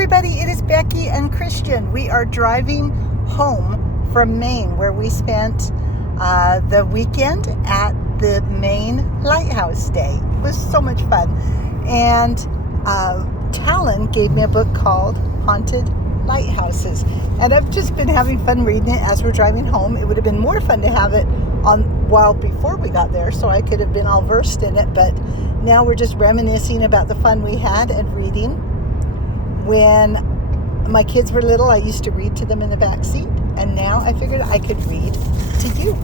everybody, it is Becky and Christian. We are driving home from Maine, where we spent the weekend at the Maine Lighthouse Day. It was so much fun. And Talon gave me a book called Haunted Lighthouses. And I've just been having fun reading it as we're driving home. It would have been more fun to have it on while before we got there, so I could have been all versed in it. But now we're just reminiscing about the fun we had and reading. When my kids were little, I used to read to them in the back seat, and now I figured I could read to you.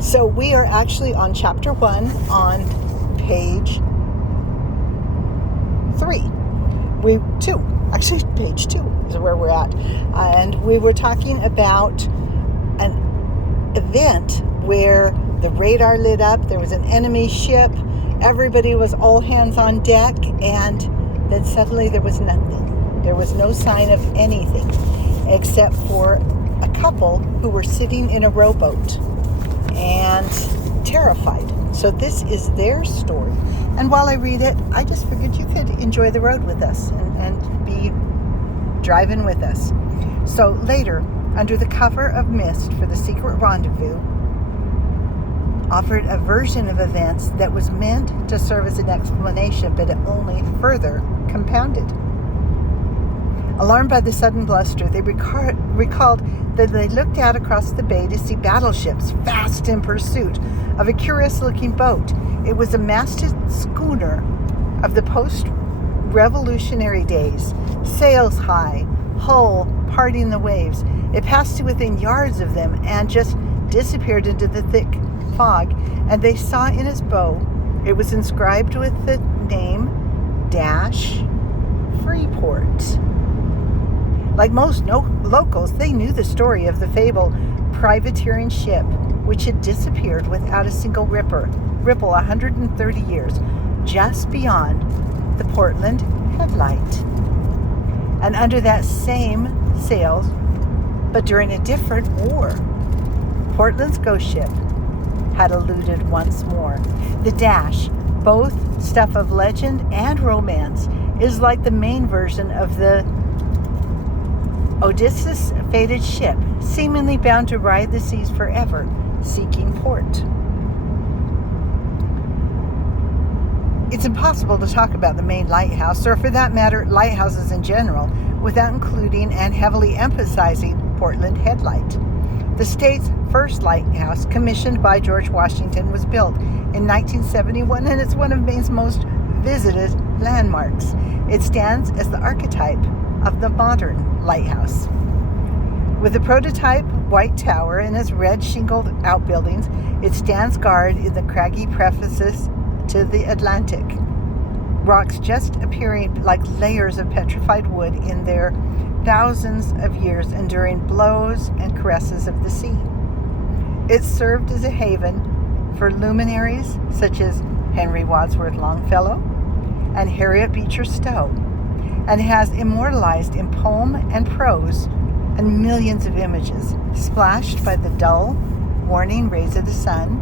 So we are actually on chapter 1 on page 3. Page 2 is where we're at. And we were talking about an event where the radar lit up, there was an enemy ship, everybody was all hands on deck, and then suddenly there was nothing. There was no sign of anything except for a couple who were sitting in a rowboat and terrified. So this is their story. And while I read it, I just figured you could enjoy the road with us and be driving with us. So later, under the cover of mist for the secret rendezvous, offered a version of events that was meant to serve as an explanation, but it only further compounded. Alarmed by the sudden bluster, they recalled that they looked out across the bay to see battleships fast in pursuit of a curious-looking boat. It was a masted schooner of the post-revolutionary days, sails high, hull parting the waves. It passed to within yards of them and just disappeared into the thick fog, and they saw in its bow, it was inscribed with the name Freeport. Like most locals, they knew the story of the fabled privateering ship, which had disappeared without a single ripple 130 years just beyond the Portland headlight. And under that same sails, but during a different war, Portland's ghost ship had eluded once more. The Dash, both stuff of legend and romance, is like the main version of the Odysseus' fated ship, seemingly bound to ride the seas forever, seeking port. It's impossible to talk about the Maine lighthouse, or for that matter, lighthouses in general, without including and heavily emphasizing Portland Headlight. The state's first lighthouse, commissioned by George Washington, was built in 1971, and it's one of Maine's most visited landmarks. It stands as the archetype of the modern lighthouse. With the prototype white tower and its red shingled outbuildings, it stands guard in the craggy precipices to the Atlantic. Rocks just appearing like layers of petrified wood in their thousands of years enduring blows and caresses of the sea. It served as a haven for luminaries such as Henry Wadsworth Longfellow and Harriet Beecher Stowe, and has immortalized in poem and prose and millions of images, splashed by the dull, warning rays of the sun,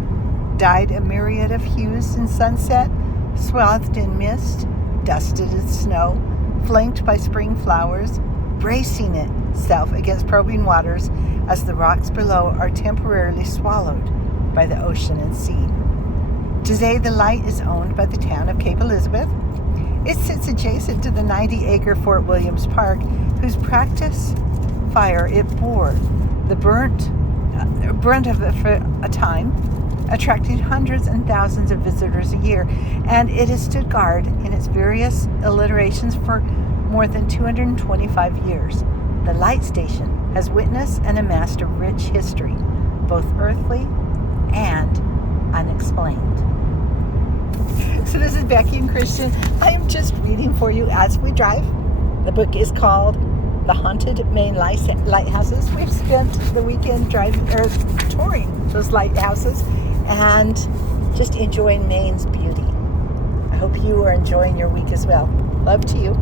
dyed a myriad of hues in sunset, swathed in mist, dusted in snow, flanked by spring flowers, bracing itself against probing waters as the rocks below are temporarily swallowed by the ocean and sea. Today, the light is owned by the town of Cape Elizabeth. It sits adjacent to the 90-acre Fort Williams Park, whose practice fire it bore the brunt of it for a time, attracting hundreds and thousands of visitors a year, and it has stood guard in its various iterations for more than 225 years. The light station has witnessed and amassed a rich history, both earthly and unexplained. So this is Becky and Christian. I am just reading for you as we drive. The book is called The Haunted Maine Lighthouses. We've spent the weekend touring those lighthouses and just enjoying Maine's beauty. I hope you are enjoying your week as well. Love to you.